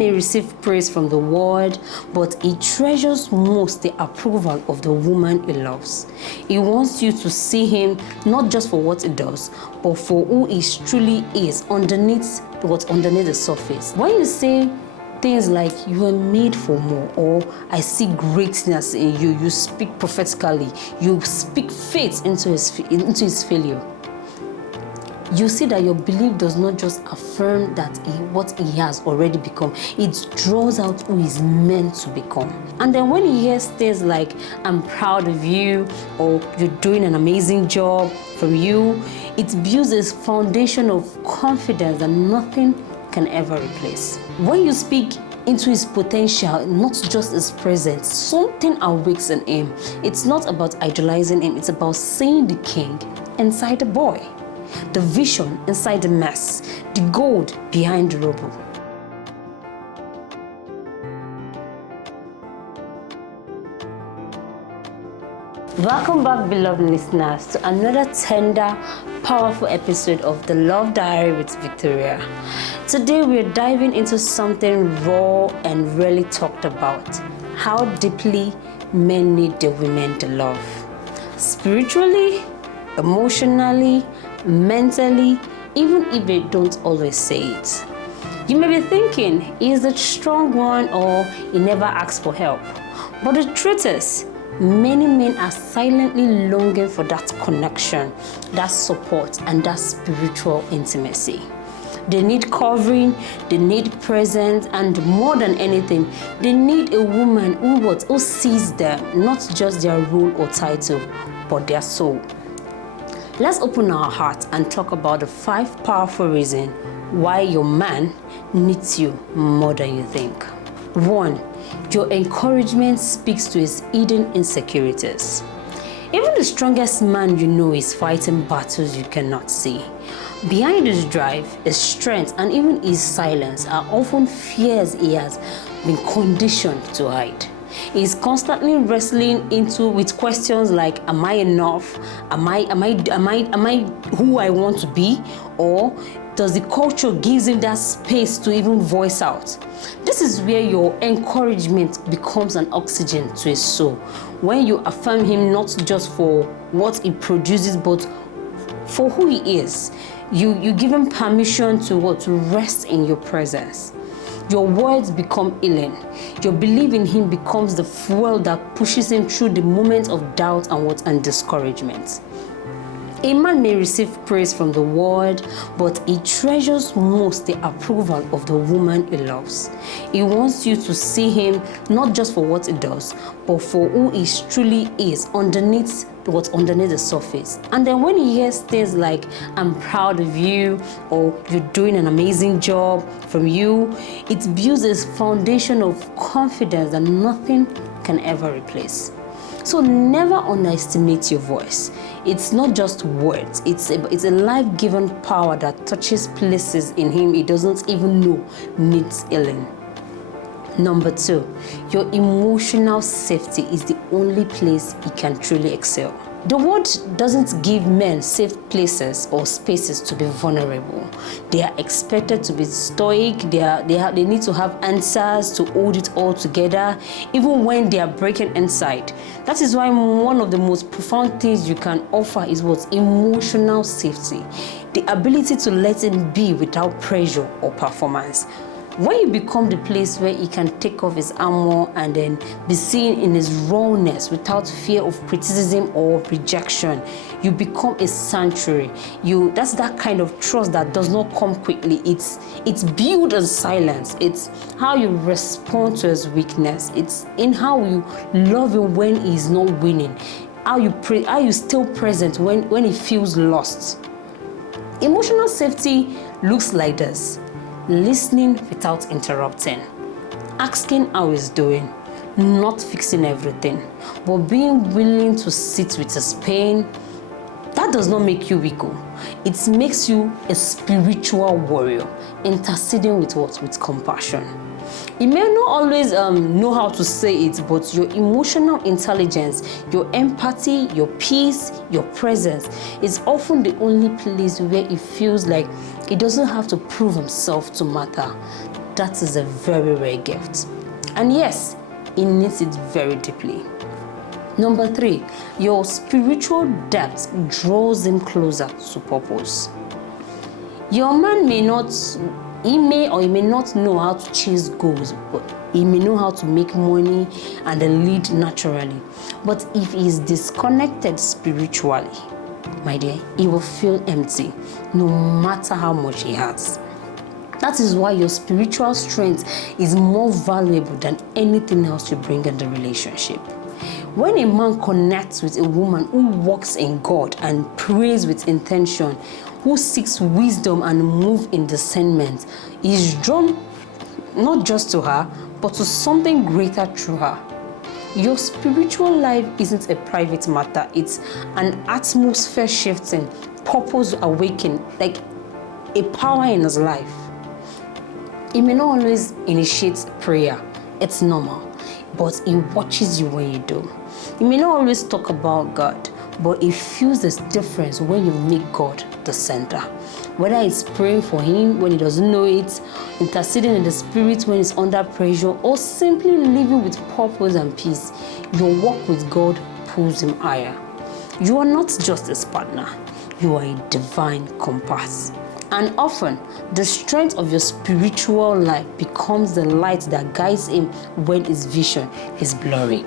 may receive praise from the world, but he treasures most the approval of the woman he loves. He wants you to see him not just for what he does, but for who he truly is underneath what's underneath the surface. When you say things like you are made for more, or I see greatness in you, you speak prophetically, you speak faith into his failure, you see that your belief does not just affirm that what he has already become, it draws out who he's meant to become. And then when he hears things like, I'm proud of you, or you're doing an amazing job from you, it builds a foundation of confidence that nothing can ever replace. When you speak into his potential, not just his presence, something awakes in him. It's not about idolizing him, it's about seeing the king inside the boy, the vision inside the mess, the gold behind the rubble. Welcome back, beloved listeners, to another tender, powerful episode of The Love Diary with Victoria. Today we're diving into something raw and rarely talked about: how deeply men need the women they love. Spiritually, emotionally, mentally, even if they don't always say it. You may be thinking, he's the strong one, or he never asks for help. But the truth is, many men are silently longing for that connection, that support, and that spiritual intimacy. They need covering, they need presence, and more than anything, they need a woman who sees them, not just their role or title, but their soul. Let's open our hearts and talk about the 5 powerful reasons why your man needs you more than you think. 1. Your encouragement speaks to his hidden insecurities. Even the strongest man you know is fighting battles you cannot see. Behind his drive, his strength, and even his silence are often fears he has been conditioned to hide. He is constantly wrestling with questions like, am I enough? Am I who I want to be? Or does the culture give him that space to even voice out? This is where your encouragement becomes an oxygen to his soul. When you affirm him not just for what he produces, but for who he is, you give him permission to rest in your presence. Your words become healing. Your belief in him becomes the fuel that pushes him through the moments of doubt and discouragement. A man may receive praise from the world, but he treasures most the approval of the woman he loves. He wants you to see him not just for what he does, but for who he truly is underneath what's underneath the surface. And then when he hears things like, I'm proud of you, or you're doing an amazing job from you, it builds a foundation of confidence that nothing can ever replace. So never underestimate your voice. It's not just words. It's a life-given power that touches places in him he doesn't even know needs healing. Number 2, your emotional safety is the only place he can truly excel. The world doesn't give men safe places or spaces to be vulnerable. They are expected to be stoic. They need to have answers to hold it all together, even when they are breaking inside. That is why one of the most profound things you can offer is emotional safety. The ability to let him be without pressure or performance. When you become the place where he can take off his armor and then be seen in his rawness without fear of criticism or rejection, you become a sanctuary. That's that kind of trust that does not come quickly. It's built in silence. It's how you respond to his weakness. It's in how you love him when he's not winning. How you still present when he feels lost. Emotional safety looks like this: listening without interrupting, asking how he's doing, not fixing everything, but being willing to sit with his pain. That does not make you weak. It makes you a spiritual warrior, interceding with compassion. You may not always know how to say it, but your emotional intelligence, your empathy, your peace, your presence is often the only place where it feels like he doesn't have to prove himself to matter. that is a very rare gift. And yes, he needs it very deeply. Number 3, your spiritual depth draws him closer to purpose. Your man may or he may not know how to chase goals, but he may know how to make money and then lead naturally. But if he is disconnected spiritually, my dear, he will feel empty no matter how much he has. That is why your spiritual strength is more valuable than anything else you bring in the relationship. When a man connects with a woman who walks in God and prays with intention, who seeks wisdom and moves in discernment, he is drawn not just to her, but to something greater through her. Your spiritual life isn't a private matter. It's an atmosphere shifting, purpose awakening, like a power in his life. He may not always initiate prayer. It's normal. But he watches you when you do. He may not always talk about God, but he feels this difference when you make God the center. Whether it's praying for him when he doesn't know it, interceding in the spirit when he's under pressure, or simply living with purpose and peace, your walk with God pulls him higher. You are not just his partner, you are a divine compass. And often, the strength of your spiritual life becomes the light that guides him when his vision is blurry.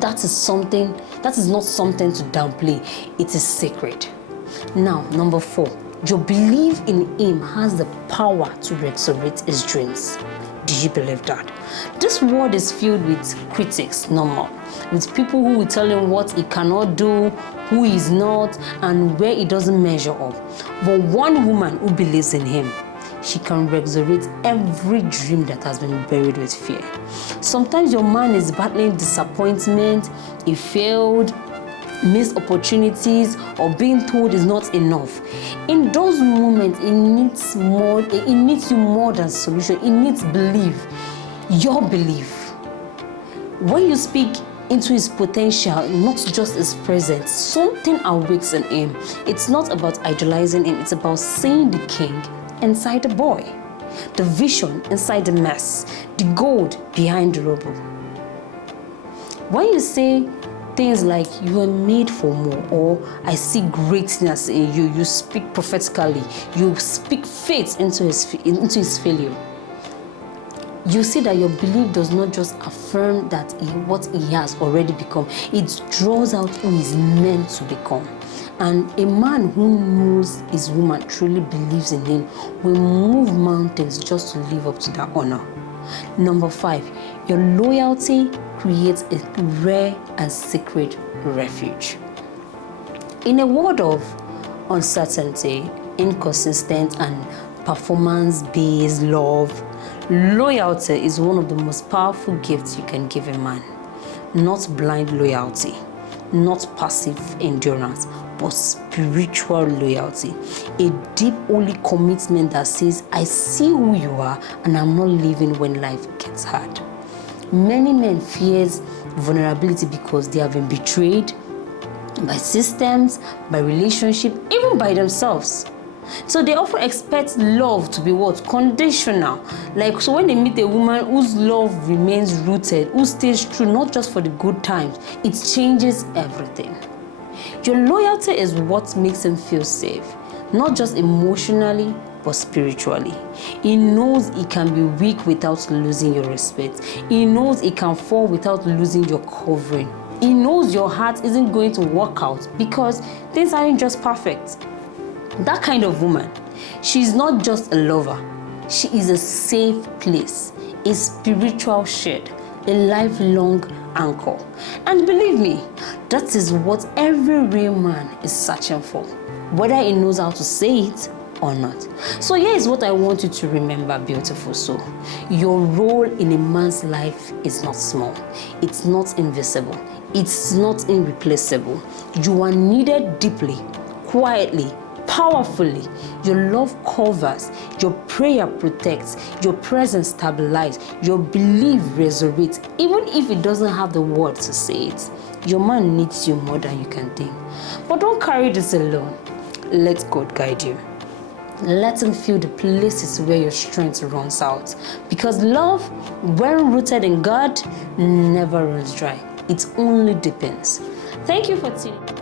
That is not something to downplay. It is sacred. Now, number 4, your belief in him has the power to resurrect his dreams. Do you believe that? This world is filled with critics, normal, with people who will tell him what he cannot do, who he is not, and where he doesn't measure up. But one woman who believes in him, she can resurrect every dream that has been buried with fear. Sometimes your man is battling disappointment, he failed, missed opportunities, or being told is not enough. In those moments, he needs you more than solution. He needs belief, your belief. When you speak into his potential, not just his presence, something awakes in him. It's not about idolizing him, it's about seeing the king inside the boy, the vision inside the mess, the gold behind the rubble. When you say things like you are made for more, or I see greatness in you, you speak prophetically, you speak faith into his failure. You see that your belief does not just affirm that what he has already become, it draws out who he's meant to become. And a man who knows his woman truly believes in him will move mountains just to live up to that honor. Number 5, your loyalty creates a rare and sacred refuge. In a world of uncertainty, inconsistent and performance-based love, loyalty is one of the most powerful gifts you can give a man. Not blind loyalty, not passive endurance, but spiritual loyalty. A deep, holy commitment that says, I see who you are and I'm not living when life gets hard. Many men fear vulnerability because they have been betrayed by systems, by relationships, even by themselves. So they often expect love to be what? Conditional. So when they meet a woman whose love remains rooted, who stays true not just for the good times, it changes everything. Your loyalty is what makes him feel safe, not just emotionally, but spiritually. He knows he can be weak without losing your respect. He knows he can fall without losing your covering. He knows your heart isn't going to work out because things aren't just perfect. That kind of woman, she's not just a lover. She is a safe place, a spiritual shed, a lifelong anchor. And believe me, that is what every real man is searching for, whether he knows how to say it or not. So here is what I want you to remember, beautiful soul. Your role in a man's life is not small. It's not invisible. It's not irreplaceable. You are needed deeply, quietly, powerfully. Your love covers, your prayer protects, your presence stabilizes, your belief resurrects, even if it doesn't have the words to say it. Your man needs you more than you can think. But don't carry this alone. Let God guide you. Let Him fill the places where your strength runs out. Because love, when rooted in God, never runs dry. It only deepens. Thank you for tuning in.